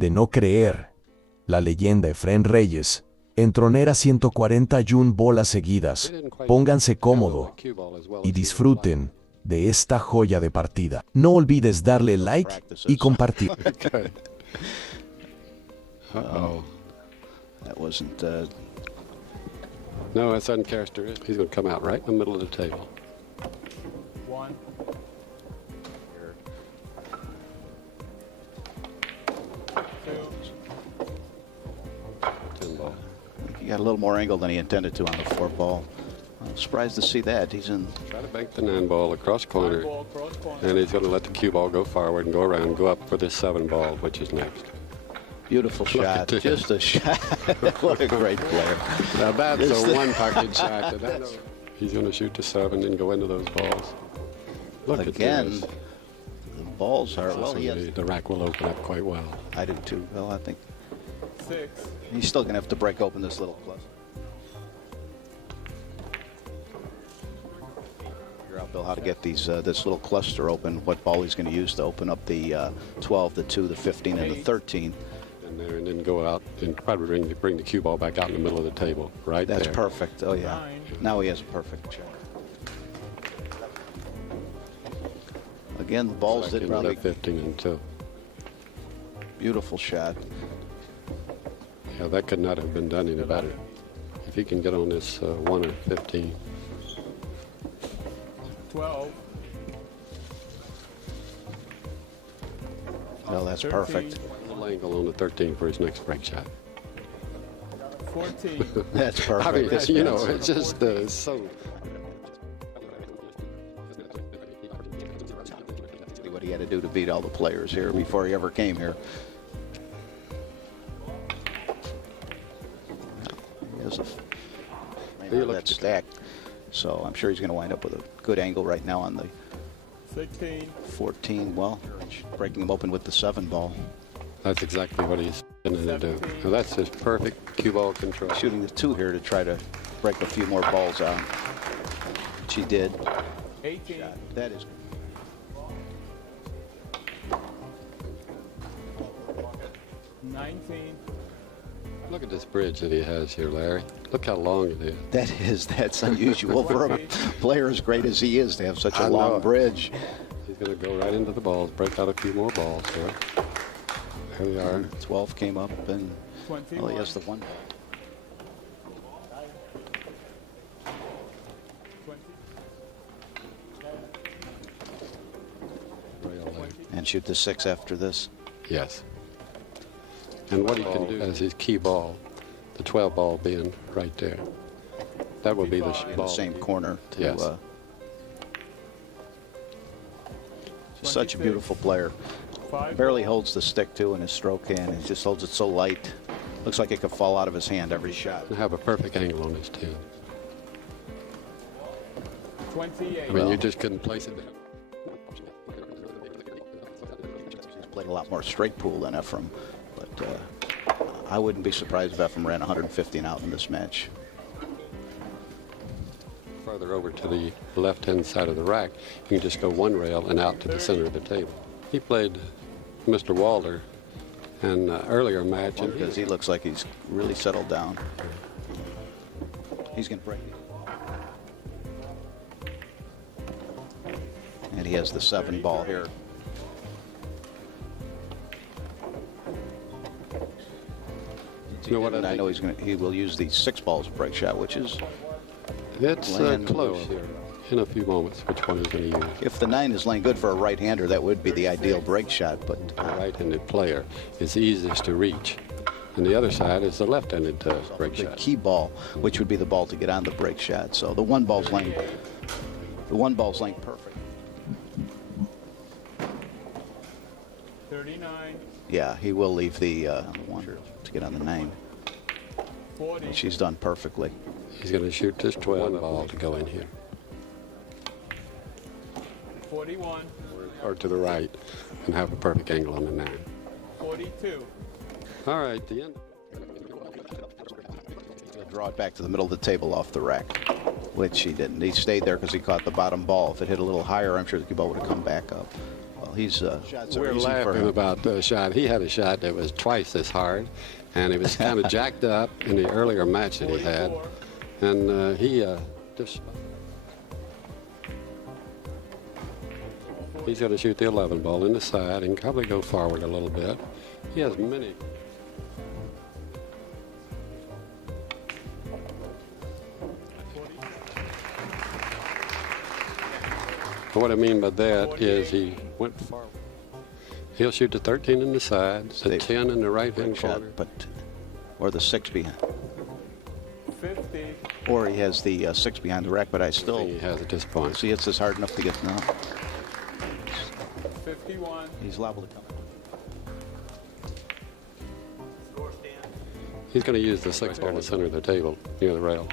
de no creer. La leyenda Efrén Reyes entronera 141 bolas seguidas. Pónganse cómodo y disfruten de esta joya de partida. No olvides darle like y compartir. Uh-oh. That wasn't... No, that's uncharacteristic. He's going to come out right in the middle of the table. One. Ten ball. He got a little more angle than he intended to on the 4-ball. I'm surprised to see that. He's in... Try to bank the 9-ball across corner, Ball, cross corner. and he's going to let the cue ball go forward and go around, go up for this 7-ball, which is next. Beautiful shot. this. Just a shot. What a great player. Now that's This a thing- one-pocket shot. He's going to shoot the 7 and go into those balls. Look Again, at this. the balls are... Well, he has... The rack will open up quite well. I do too. Well, I think 6. he's still going to have to break open this little cluster. Figure out, Bill, how to get these this little cluster open, what ball he's going to use to open up the 12, the 2, the 15, and the 13. And then go out and probably bring the cue ball back out in the middle of the table, right That's there. perfect. Oh, yeah. 9. Now he has a perfect shot. Again, the balls Back did into probably... that 15 and 2. Beautiful shot. Yeah, that could not have been done any better. If he can get on this 1 or 15. 12. Well, that's 13. perfect. Little angle on the 13 for his next break shot. 14. That's perfect. I mean, This you know, fence. it's just so... What he had to do to beat all the players here before he ever came here. He has that stack, so I'm sure he's going to wind up with a good angle right now on the 16. 14. Well, breaking him open with the 7-ball. That's exactly what he's going to do. Now that's just perfect cue ball control. Shooting the 2 here to try to break a few more balls out. Which he did. 18. That is... Look at this bridge that he has here, Larry. Look how long it is. That's unusual for a player as great as he is to have such a I know long it. bridge. He's going to go right into the balls, break out a few more balls here. Here we are. 12 came up, and 21. well, he has the 1 ball. 20. And shoot the 6 after this. Yes. And what he can do as his key ball, the 12 ball being right there. That will be the In ball. the same corner. To, Yes. Such a beautiful player. 5. Barely holds the stick too in his stroke hand. He just holds it so light. Looks like it could fall out of his hand every shot. And have a perfect angle on his 10. 28. I mean, you just couldn't place it there. He's played a lot more straight pool than Efrén, but I wouldn't be surprised if Efrén ran 150 and out in this match. Further over to the left-hand side of the rack, you can just go 1 rail and out to the center of the table. He played Mr. Walder in an earlier match. And Because he looks like he's really settled down. He's going to break it. And he has the 7 ball here. You know what And I know he will use the 6 balls of break shot, which is It's Laying close low. here. In a few moments, which one he's going to use. if the 9 is laying good for a right-hander, that would be the ideal break shot. But The right-handed player is easiest to reach. And the other side is the left-handed break the shot. key ball, which would be the ball to get on the break shot. So the 1 ball's laying perfect. 39. Yeah, he will leave the 1 to get on the 9. 40. She's done perfectly. He's going to shoot this 12 ball to go in here. 41. Or to the right and have a perfect angle on the 9. 42. All right, the end. He'll draw it back to the middle of the table off the rack, which he didn't. He stayed there because he caught the bottom ball. If it hit a little higher, I'm sure the cue ball would have come back up. Well, he's shots are We're easy for laughing him. about the shot. He had a shot that was twice as hard, and it was kind of jacked up in the earlier match that he had. And he just... He's going to shoot the 11 ball in the side and probably go forward a little bit. He has many... What I mean by that is he went forward. He'll shoot the 13 in the side, the 10 in the right-hand shot, corner. but or the 6 behind, 50. or he has the 6 behind the rack. But I still He has at this point. see it's just hard enough to get. No, 51. he's liable to come. He's going to use the 6 ball in the center of the table near the rail.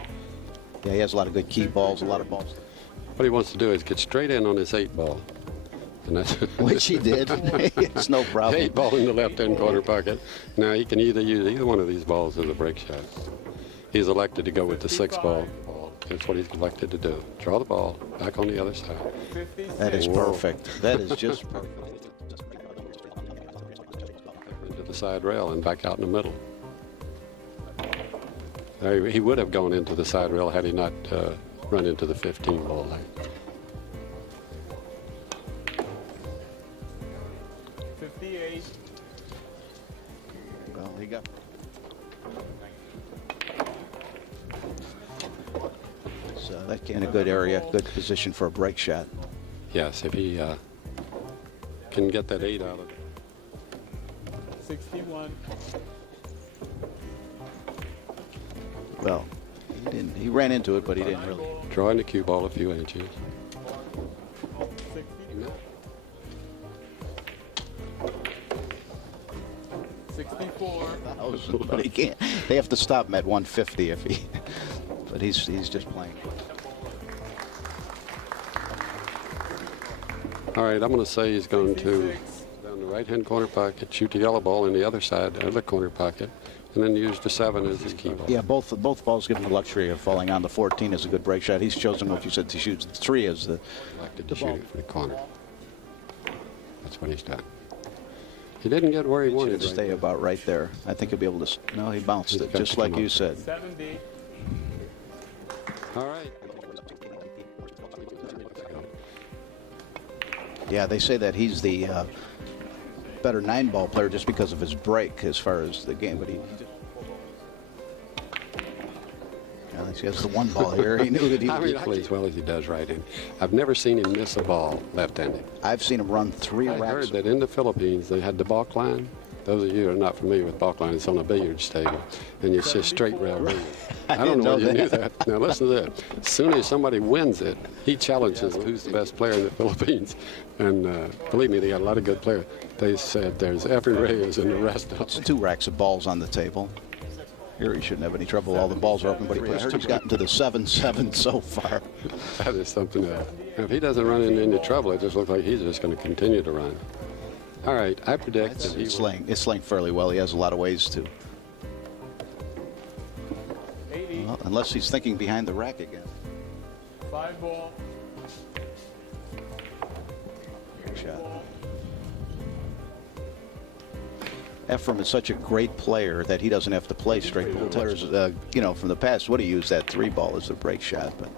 Yeah, he has a lot of good key balls, a lot of balls. What he wants to do is get straight in on this 8 ball. And that's Which he did. It's no problem. 8 ball in the left-hand corner pocket. Now he can either use either one of these balls as a break shot. He's elected to go with the 6 ball. That's what he's elected to do. Draw the ball back on the other side. 56. That is Whoa. perfect. That is just perfect. Into the side rail and back out in the middle. He would have gone into the side rail had he not run into the 15 ball there. 58. Well, he got. So that in a good area, good position for a break shot. Yes, if he can get that 8 out of it. 61. Well, he didn't. He ran into it, but he didn't really. Drawing the cue ball a few inches. 60. 64. But he can't. They have to stop him at 150 if he. But he's just playing. All right, I'm going to say he's going to 56. down the right-hand corner pocket, shoot the yellow ball in the other side, the other corner pocket, and then use the 7 as his key ball. Yeah, both balls give him the luxury of falling on. The 14 is a good break shot. He's chosen what you said to shoot. The 3 as the. Elected to shoot it for the corner. That's what he's done. He didn't get where he wanted. Should stay about right there. I think he'll be able to. No, he bounced He's it got just to like come you up. said. 70. All right. Yeah, they say that he's the better 9-ball player just because of his break as far as the game. But he has the 1 ball here. He knew that he. I mean, play as well as he does right-handed. I've never seen him miss a ball left-handed. I've seen him run 3 I racks. heard that in the Philippines they had the balk line. Those of you who are not familiar with balk line, it's on a billiards table, and it's just straight rail billiards. I don't know didn't whether you know knew that. Now listen to this. As soon as somebody wins it, he challenges who's the best player in the Philippines. And believe me, they got a lot of good players. They said there's Efrén, Reyes, and the rest of It's them. 2 racks of balls on the table. Here he shouldn't have any trouble. All the balls are open, but I heard he's gotten to the 7-7 so far. That is something else. Now, if he doesn't run into any trouble, it just looks like he's just going to continue to run. All right, I predict that he It's will. slaying fairly well. He has a lot of ways to. 80. Well, unless he's thinking behind the rack again. 5 ball. Shot. Efrén is such a great player that he doesn't have to play straight pool. Players, from the past would have used that 3 ball as a break shot, but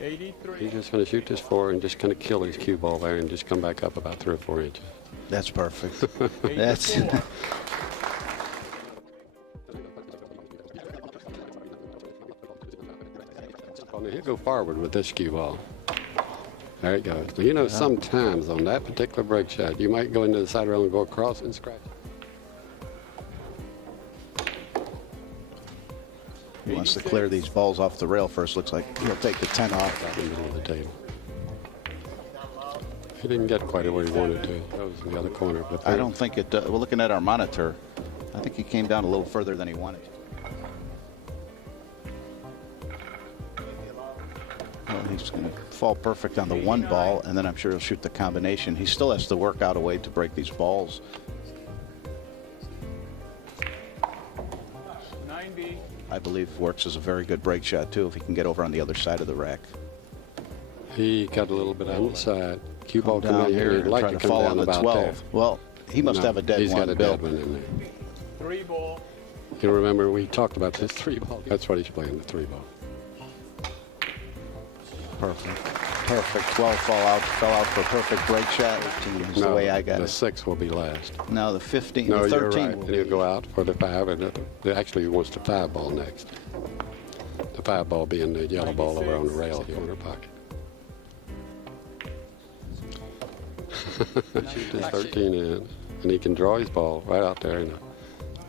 83. He's just going to shoot this 4 and just kind of kill his cue ball there and just come back up about 3 or 4 inches. that's perfect. That's 84. Now he'll go forward with this cue ball. There it goes. But you know, sometimes on that particular break shot, you might go into the side rail and go across and scratch. he wants to clear these balls off the rail first. Looks like he'll take the 10 off. In the middle of the table. He didn't get quite where he wanted to. That was in the other corner. But I don't think it. We're looking at our monitor. I think he came down a little further than he wanted. Well, he's going to fall perfect on the 1 ball, and then I'm sure he'll shoot the combination. He still has to work out a way to break these balls. 90. I believe works as a very good break shot, too, if he can get over on the other side of the rack. he got a little bit on the side, Cue ball come down here. He'd and like try to to come fall down on the about 12. there. Well, he must No, have a dead he's one, got a Bill. dead one in there. 3 ball. You remember we talked about this 3 ball. That's what he's playing, the 3 ball. Perfect. Perfect. 12 fell out for a perfect break shot. Is the way I got the it. 6 will be last. No, the 15, No, the you're 13 right. will And he'll be. go out for the 5, and actually he wants the 5 ball next. The 5 ball being the yellow ball over on the rail here in her pocket. Shoot this 13 in, and he can draw his ball right out there. And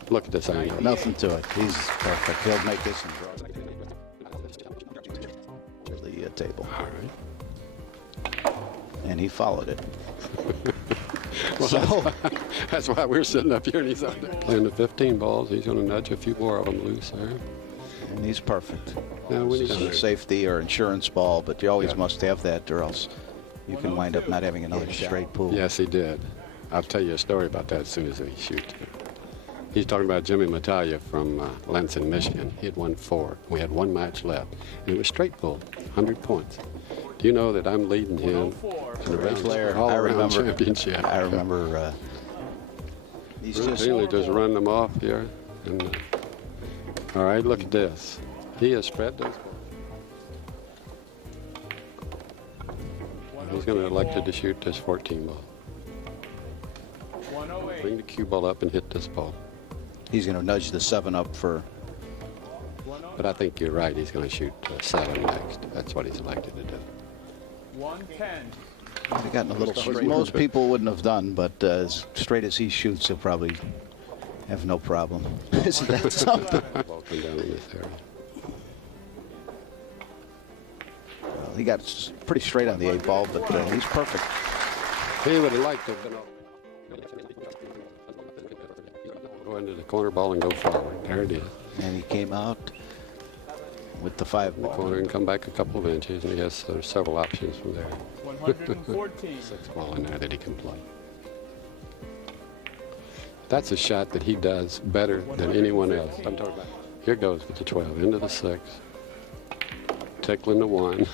look at this angle. Nothing to it. He's perfect. He'll make this and draw the table. All right. And he followed it. Well, So, that's why we're sitting up here and he's out there playing the 15 balls. He's going to nudge a few more of them loose there. and he's perfect. Now, when This he's is a safety or insurance ball, but you always must have that, or else you can wind up not having another straight pool. Yes, he did. I'll tell you a story about that as soon as he shoots. He's talking about Jimmy Metió from Lansing, Michigan. He had won 4. We had 1 match left, and it was straight pull, 100 points. Do you know that I'm leading him in the Great player. all I around remember. championship? I remember. He's just Routinely just run them off here. And, all right, look at this. He has spread those balls. He's going to elected to shoot this 14 ball. 108. Bring the cue ball up and hit this ball. he's going to nudge the 7 up for. But I think you're right. He's going to shoot 7 next. That's what he's elected to do. 110. He's gotten a little straight. Most people wouldn't have done, but as straight as he shoots, he'll probably have no problem. Isn't that something? Ball come down in this area. Well, he got pretty straight on the 8 ball, but he's perfect. He would have liked to have been off. Go into the corner ball and go forward. There it is. And he came out with the 5 In the ball. corner and come back a couple of inches, and he has several options from there. 114. 6 ball in there that he can play. That's a shot that he does better than anyone else. I'm talking about. Here goes with the 12 into the 6. Tickling the 1.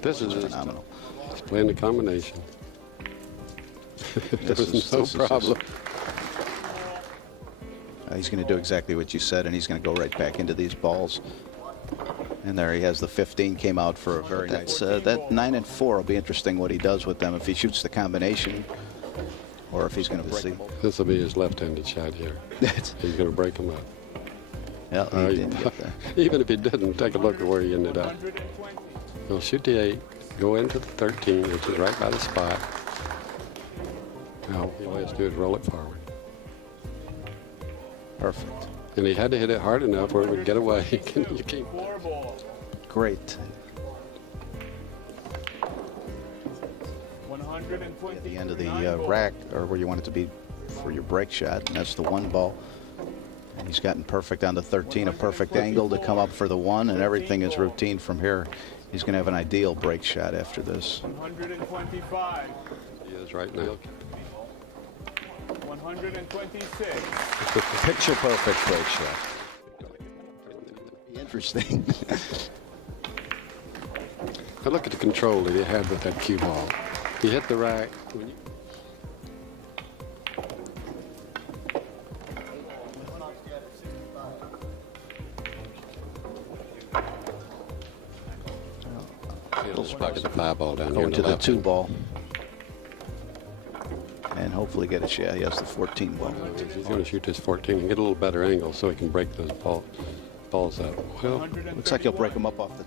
This is just Phenomenal. he's playing the combination. There was no problem. He's going to do exactly what you said, and he's going to go right back into these balls. And there he has the 15, came out for a very nice. That 9 and 4 will be interesting what he does with them, if he shoots the combination or if he's going to break them. This will be his left-handed shot here. He's going to break them up. Yeah, he didn't get there. Even if he didn't, take a look at where he ended up. 120. He'll shoot the 8, go into the 13, which is right by the spot. Now, all he has to do is roll it forward. Perfect. And he had to hit it hard enough where it would get away. You can't. 4 ball. Great. 120. At the end of the rack, or where you want it to be for your break shot, and that's the 1 ball. And he's gotten perfect on the 13, a perfect angle to come up for the 1, and everything is routine from here. He's going to have an ideal break shot after this. 125. He is right now. 126. Picture perfect break shot. Interesting. Now look at the control that he had with that cue ball. He hit the rack. When you, he'll just pocket the 5 ball down here. Going to the left 2 hand. ball. And hopefully get a shot. He has the 14 ball. He's going to shoot this 14 and get a little better angle so he can break those balls up. Well, Looks like he'll break them up off the.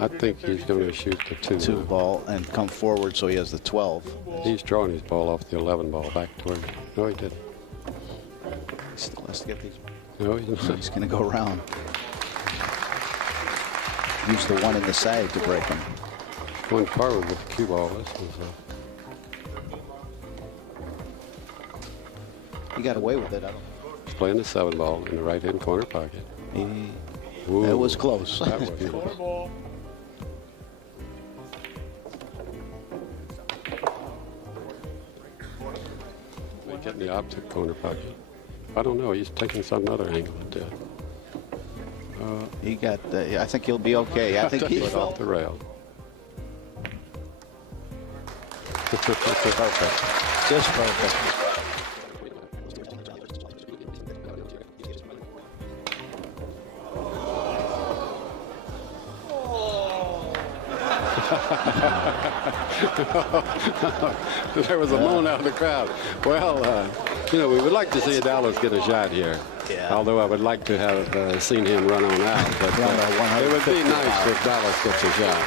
I think he's going to shoot the 2. 2 ball and come forward, so he has the 12. He's drawing his ball off the 11 ball back toward. No, he didn't. He still has to get these. No, he didn't. He's going to go around. Use the 1 in the side to break him. Going forward with the cue ball. This was He got away with it. he's playing the 7 ball in the right-hand corner pocket. Ooh, That was close. That was 4 ball. Getting the opposite corner pocket. I don't know. He's taking some other angle at that. He got. I think he'll be okay. I think he Put off the rail. perfect. Just perfect. There was a moan out of the crowd. Well, you know, we would like to see Dallas get a shot here. Yeah. Although I would like to have seen him run on out. But it would be nice if Dallas gets a shot.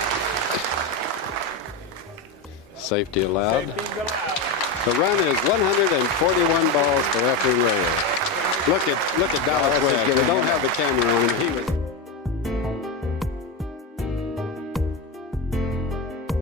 Safety allowed. Safety's allowed. The run is 141 balls for Efrén Reyes. Look at Dallas West. We don't have the camera on him. He was